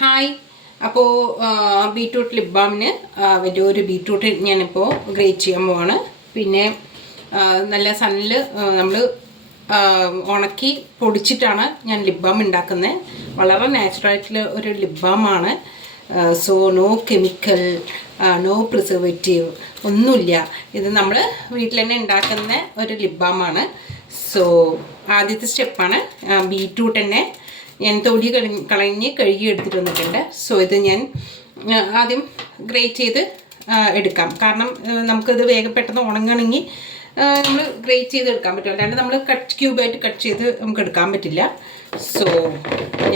Hi. അപ്പോൾ beetroot lip ബാമിന് വലിയൊരു beetroot ഞാനിപ്പോൾ ഗ്രേറ്റ് ചെയ്യാൻ പോവാണ്. പിന്നെ നല്ല സണ്ണിൽ നമ്മൾ ഉണക്കി പൊടിച്ചിട്ടാണ് ഞാൻ ലിപ് ബാം ഉണ്ടാക്കുന്നത്. വളരെ നാച്ചുറലായിട്ടുള്ള ഒരു ലിപ് ബാമാണ്. So no chemical, no preservative, ഒന്നുമില്ല. ഇത് നമ്മൾ വീട്ടിൽ തന്നെ ഉണ്ടാക്കുന്ന ഒരു ലിപ് ബാമാണ്. സോ ആദ്യത്തെ സ്റ്റെപ്പാണ് ബീറ്റ്റൂട്ട് തന്നെ ഞാൻ തൊലി കളഞ്ഞ് കഴുകി എടുത്തിട്ട് വന്നിട്ടുണ്ട്. സോ ഇത് ഞാൻ ആദ്യം ഗ്രേറ്റ് ചെയ്ത് എടുക്കാം. കാരണം നമുക്കിത് വേഗം പെട്ടെന്ന് ഉണങ്ങണമെങ്കിൽ നമ്മൾ ഗ്രേറ്റ് ചെയ്ത് എടുക്കാൻ പറ്റും. അല്ലാണ്ട് നമ്മൾ ക്യൂബായിട്ട് കട്ട് ചെയ്ത് നമുക്ക് എടുക്കാൻ പറ്റില്ല. സോ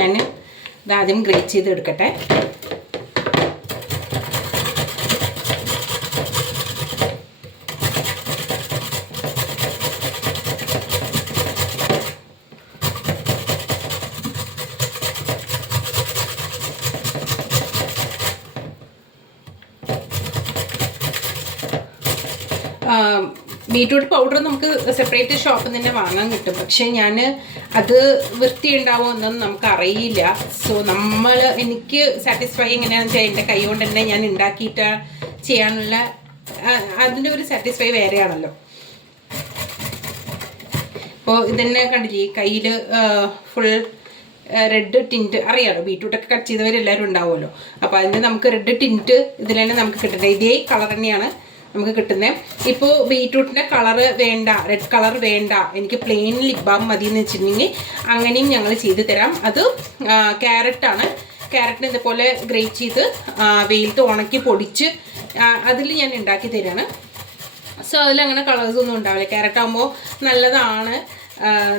ഞാൻ ഇതാദ്യം ഗ്രേറ്റ് ചെയ്ത് എടുക്കട്ടെ. ബീറ്റ്റൂട്ട് പൗഡർ നമുക്ക് സെപ്പറേറ്റ് ഷോപ്പിൽ നിന്ന് തന്നെ വാങ്ങാൻ കിട്ടും. പക്ഷേ ഞാൻ അത് വൃത്തി ഉണ്ടാവുമോ എന്നൊന്നും നമുക്ക് അറിയില്ല. സോ എനിക്ക് സാറ്റിസ്ഫൈ എങ്ങനെയാണെന്ന് വെച്ചാൽ എൻ്റെ കൈ കൊണ്ട് തന്നെ ഞാൻ ഉണ്ടാക്കിയിട്ട് ചെയ്യാനുള്ള അതിൻ്റെ ഒരു സാറ്റിസ്ഫൈ വേറെയാണല്ലോ. ഇപ്പോൾ ഇതന്നെ കണ്ടില്ലേ, കയ്യിൽ ഫുൾ റെഡ് ടിൻറ്റ് അറിയാമല്ലോ. ബീറ്റ്റൂട്ടൊക്കെ കട്ട് ചെയ്തവരെല്ലാവരും ഉണ്ടാവുമല്ലോ. അപ്പോൾ അതിന് നമുക്ക് റെഡ് ടിൻറ്റ് ഇതിൽ തന്നെ നമുക്ക് കിട്ടട്ടെ. ഇതേ കളർ തന്നെയാണ് നമുക്ക് കിട്ടുന്നത്. ഇപ്പോൾ ബീറ്റ്റൂട്ടിൻ്റെ കളറ് വേണ്ട, റെഡ് കളർ വേണ്ട, എനിക്ക് പ്ലെയിൻ ലിപ് ബാം മതി എന്ന് വെച്ചിട്ടുണ്ടെങ്കിൽ അങ്ങനെയും ഞങ്ങൾ ചെയ്ത് തരാം. അത് ക്യാരറ്റാണ്. ക്യാരറ്റിന് ഇതുപോലെ ഗ്രേറ്റ് ചെയ്ത് വെയിലത്ത് ഉണക്കി പൊടിച്ച് അതിൽ ഞാൻ ഉണ്ടാക്കി തരാണ്. സോ അതിലങ്ങനെ കളേഴ്സൊന്നും ഉണ്ടാവില്ല. ക്യാരറ്റ് ആകുമ്പോൾ നല്ലതാണ്,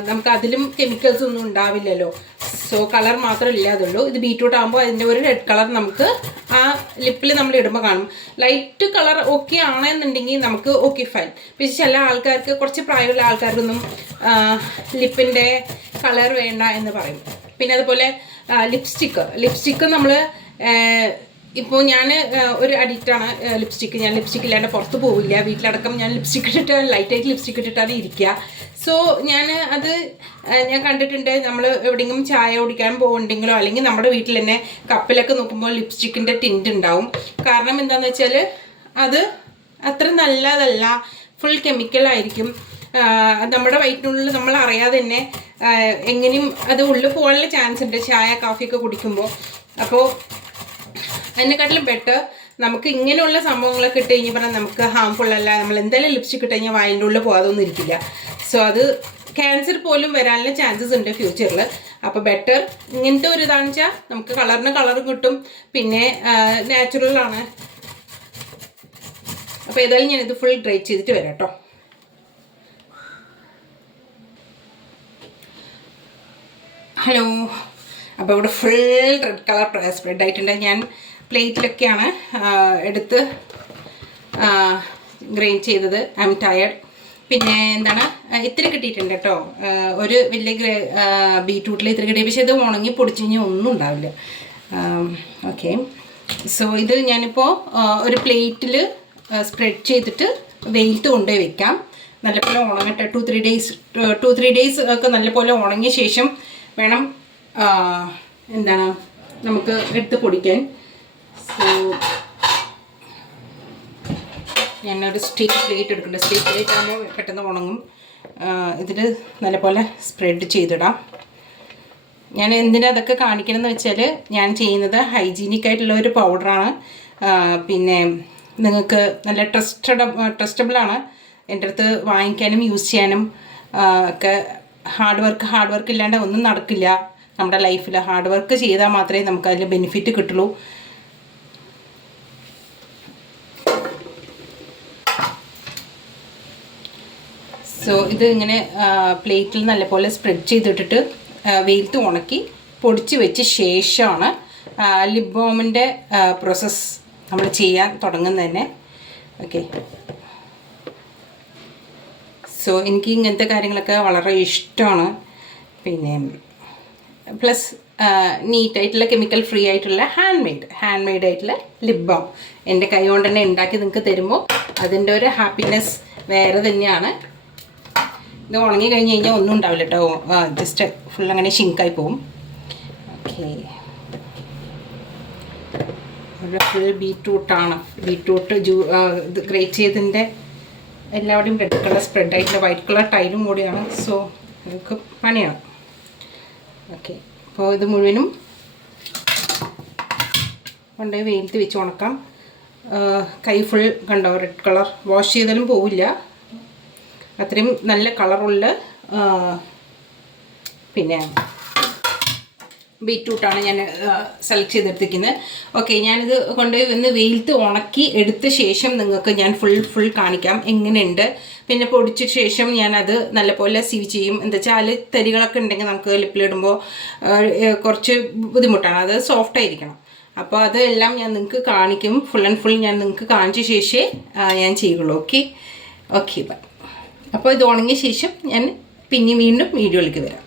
നമുക്ക് അതിലും കെമിക്കൽസ് ഒന്നും ഉണ്ടാവില്ലല്ലോ. സോ കളർ മാത്രമേ ഇല്ലാതുള്ളൂ. ഇത് ബീറ്റ്റൂട്ട് ആകുമ്പോൾ അതിൻ്റെ ഒരു റെഡ് കളർ നമുക്ക് ആ ലിപ്പിൽ നമ്മൾ ഇടുമ്പോൾ കാണും. ലൈറ്റ് കളർ ഓക്കെ ആണെന്നുണ്ടെങ്കിൽ നമുക്ക് ഓക്കെ ഫൈൻ. പക്ഷേ ചില ആൾക്കാർക്ക്, കുറച്ച് പ്രായമുള്ള ആൾക്കാർക്കൊന്നും ലിപ്പിൻ്റെ കളർ വേണ്ട എന്ന് പറയും. പിന്നെ അതുപോലെ ലിപ്സ്റ്റിക്ക് നമ്മൾ ഇപ്പോൾ ഞാൻ ഒരു അഡിക്റ്റാണ് ലിപ്സ്റ്റിക്ക്. ഞാൻ ലിപ്സ്റ്റിക്ക് ഇല്ലാണ്ട് പുറത്ത് പോവില്ല. വീട്ടിലടക്കം ഞാൻ ലിപ്സ്റ്റിക്ക് ഇട്ടിട്ട് ലൈറ്റായിട്ട് ലിപ്സ്റ്റിക്ക് ഇട്ടിട്ടാണ് ഇരിക്കുക. സോ ഞാൻ കണ്ടിട്ടുണ്ട്, നമ്മൾ എവിടെയെങ്കിലും ചായ കുടിക്കാൻ പോകുന്നുണ്ടെങ്കിലോ അല്ലെങ്കിൽ നമ്മുടെ വീട്ടിൽ തന്നെ കപ്പിലൊക്കെ നോക്കുമ്പോൾ ലിപ്സ്റ്റിക്കിൻ്റെ ടിൻറ്റ് ഉണ്ടാവും. കാരണം എന്താണെന്ന് വെച്ചാൽ അത് അത്ര നല്ലതല്ല, ഫുൾ കെമിക്കലായിരിക്കും. നമ്മുടെ വയറ്റിനുള്ളിൽ നമ്മൾ അറിയാതെ തന്നെ എങ്ങനെയും അത് ഉള്ളിൽ പോകാനുള്ള ചാൻസ് ഉണ്ട് ചായ കാഫിയൊക്കെ കുടിക്കുമ്പോൾ. അപ്പോൾ അതിനെക്കാട്ടിലും ബെറ്റർ നമുക്ക് ഇങ്ങനെയുള്ള സംഭവങ്ങളൊക്കെ ഇട്ട് കഴിഞ്ഞ് പറഞ്ഞാൽ നമുക്ക് ഹാംഫുൾ അല്ല. നമ്മൾ എന്തായാലും ലിപ്സ്റ്റിക് ഇട്ട് കഴിഞ്ഞാൽ വായിൻ്റെ ഉള്ളിൽ പോകാതൊന്നും ഇരിക്കില്ല. സോ അത് ക്യാൻസർ പോലും വരാനുള്ള ചാൻസസ് ഉണ്ട് ഫ്യൂച്ചറിൽ. അപ്പോൾ ബെറ്റർ ഇങ്ങനത്തെ ഒരു ഇതാണെന്ന് വെച്ചാൽ നമുക്ക് കളറും കിട്ടും, പിന്നെ നാച്ചുറലാണ്. അപ്പോൾ ഏതായാലും ഞാനിത് ഫുൾ ഗ്രേറ്റ് ചെയ്തിട്ട് വരാം കേട്ടോ. ഹലോ. അപ്പോൾ ഇവിടെ ഫുൾ റെഡ് കളർ സ്പ്രെഡ് ആയിട്ടുണ്ട്. ഞാൻ പ്ലേറ്റിലൊക്കെയാണ് എടുത്ത് ഗ്രൈൻഡ് ചെയ്തത്. I M tired. പിന്നെ എന്താണ്, ഇത്തിരി കിട്ടിയിട്ടുണ്ട് കേട്ടോ. ഒരു വലിയ ബീറ്റ്റൂട്ടിൽ ഇത്തിരി കിട്ടി. പക്ഷേ ഇത് ഉണങ്ങി പൊടിച്ച് കഴിഞ്ഞാൽ ഒന്നും ഉണ്ടാവില്ല. ഓക്കെ. സോ ഇത് ഞാനിപ്പോൾ ഒരു പ്ലേറ്റിൽ സ്പ്രെഡ് ചെയ്തിട്ട് വെയിലത്ത് കൊണ്ടുപോയി വെക്കാം. നല്ലപോലെ ഉണങ്ങട്ടെ. 2-3 ഡേയ്സ് ഒക്കെ നല്ലപോലെ ഉണങ്ങിയ ശേഷം വേണം എന്താണ് നമുക്ക് എടുത്ത് പൊടിക്കാൻ. സോ ഞാനൊരു സ്റ്റീൽ പ്ലേറ്റ് എടുക്കുന്നുണ്ട്. സ്റ്റീൽ പ്ലേറ്റ് ആകുമ്പോൾ പെട്ടെന്ന് ഉണങ്ങും. ഇതിൽ നല്ലപോലെ സ്പ്രെഡ് ചെയ്തിടാം. ഞാൻ എന്തിനാ അതൊക്കെ കാണിക്കണമെന്ന് വെച്ചാൽ ഞാൻ ചെയ്യുന്നത് ഹൈജീനിക് ആയിട്ടുള്ള ഒരു പൗഡറാണ്. പിന്നെ നിങ്ങൾക്ക് നല്ല ട്രസ്റ്റബിളാണ്. എൻ്റെ അടുത്ത് വാങ്ങിക്കാനും യൂസ് ചെയ്യാനും ഒക്കെ. ഹാർഡ് വർക്ക് ഇല്ലാണ്ട് ഒന്നും നടക്കില്ല നമ്മുടെ ലൈഫിൽ. ഹാർഡ് വർക്ക് ചെയ്താൽ മാത്രമേ നമുക്ക് അതിൽ ബെനിഫിറ്റ് കിട്ടുള്ളൂ. സോ ഇത് ഇങ്ങനെ പ്ലേറ്റിൽ നല്ലപോലെ സ്പ്രെഡ് ചെയ്തിട്ടിട്ട് വെയിലത്ത് ഉണക്കി പൊടിച്ച് വെച്ച ശേഷമാണ് ലിപ് ബാമിൻ്റെ പ്രോസസ്സ് നമ്മൾ ചെയ്യാൻ തുടങ്ങുന്നത് തന്നെ. ഓക്കെ. സോ എനിക്ക് ഇങ്ങനത്തെ കാര്യങ്ങളൊക്കെ വളരെ ഇഷ്ടമാണ്. പിന്നെ പ്ലസ് നീറ്റായിട്ടുള്ള കെമിക്കൽ ഫ്രീ ആയിട്ടുള്ള ഹാൻഡ് മെയ്ഡ് ആയിട്ടുള്ള ലിപ് ബാം എൻ്റെ കൈ കൊണ്ട് തന്നെ ഉണ്ടാക്കി നിങ്ങൾക്ക് തരുമ്പോൾ അതിൻ്റെ ഒരു ഹാപ്പിനെസ് വേറെ തന്നെയാണ്. ഇത് ഉണങ്ങി കഴിഞ്ഞ് കഴിഞ്ഞാൽ ഒന്നും ഉണ്ടാവില്ല കേട്ടോ. ജസ്റ്റ് ഫുൾ അങ്ങനെ ഷിങ്കായി പോവും. ഓക്കെ. ഒരു ഫുൾ ബീറ്റ്റൂട്ടാണ്. ബീറ്റ്റൂട്ട് ഇത് ഗ്രേറ്റ് ചെയ്തതിൻ്റെ എല്ലാവരുടെയും റെഡ് കളർ സ്പ്രെഡ് ആയിട്ടുള്ള വൈറ്റ് കളർ ടൈലും കൂടിയാണ്. സോ നമുക്ക് പണിയാണ്. ഓക്കെ, അപ്പോൾ ഇത് മുഴുവനും കൊണ്ടുപോയി വെയിലത്ത് വെച്ച് ഉണക്കാം. കൈ ഫുൾ കണ്ടോ റെഡ് കളർ, വാഷ് ചെയ്താലും പോവില്ല, അത്രയും നല്ല കളറുള്ള പിന്നെ ബീറ്റ്റൂട്ടാണ് ഞാൻ സെലക്ട് ചെയ്തെടുത്തിരിക്കുന്നത്. ഓക്കെ, ഞാനിത് കൊണ്ടുപോയി ഒന്ന് വെയിലത്ത് ഉണക്കി എടുത്ത ശേഷം നിങ്ങൾക്ക് ഞാൻ ഫുൾ കാണിക്കാം എങ്ങനെയുണ്ട്. പിന്നെ പൊടിച്ച ശേഷം ഞാനത് നല്ലപോലെ സീവ് ചെയ്യും. എന്താ വെച്ചാൽ തരികളൊക്കെ ഉണ്ടെങ്കിൽ നമുക്ക് ലിപ്പിലിടുമ്പോൾ കുറച്ച് ബുദ്ധിമുട്ടാണ്, അത് സോഫ്റ്റ് ആയിരിക്കണം. അപ്പോൾ അതെല്ലാം ഞാൻ നിങ്ങൾക്ക് കാണിക്കും. ഫുൾ ആൻഡ് ഫുൾ ഞാൻ നിങ്ങൾക്ക് കാണിച്ച ശേഷമേ ഞാൻ ചെയ്യുള്ളൂ. Okay bye. അപ്പോൾ ഇത് ഉണങ്ങിയ ശേഷം ഞാൻ പിന്നെ വീണ്ടും വീഡിയോയിലേക്ക് വരാം.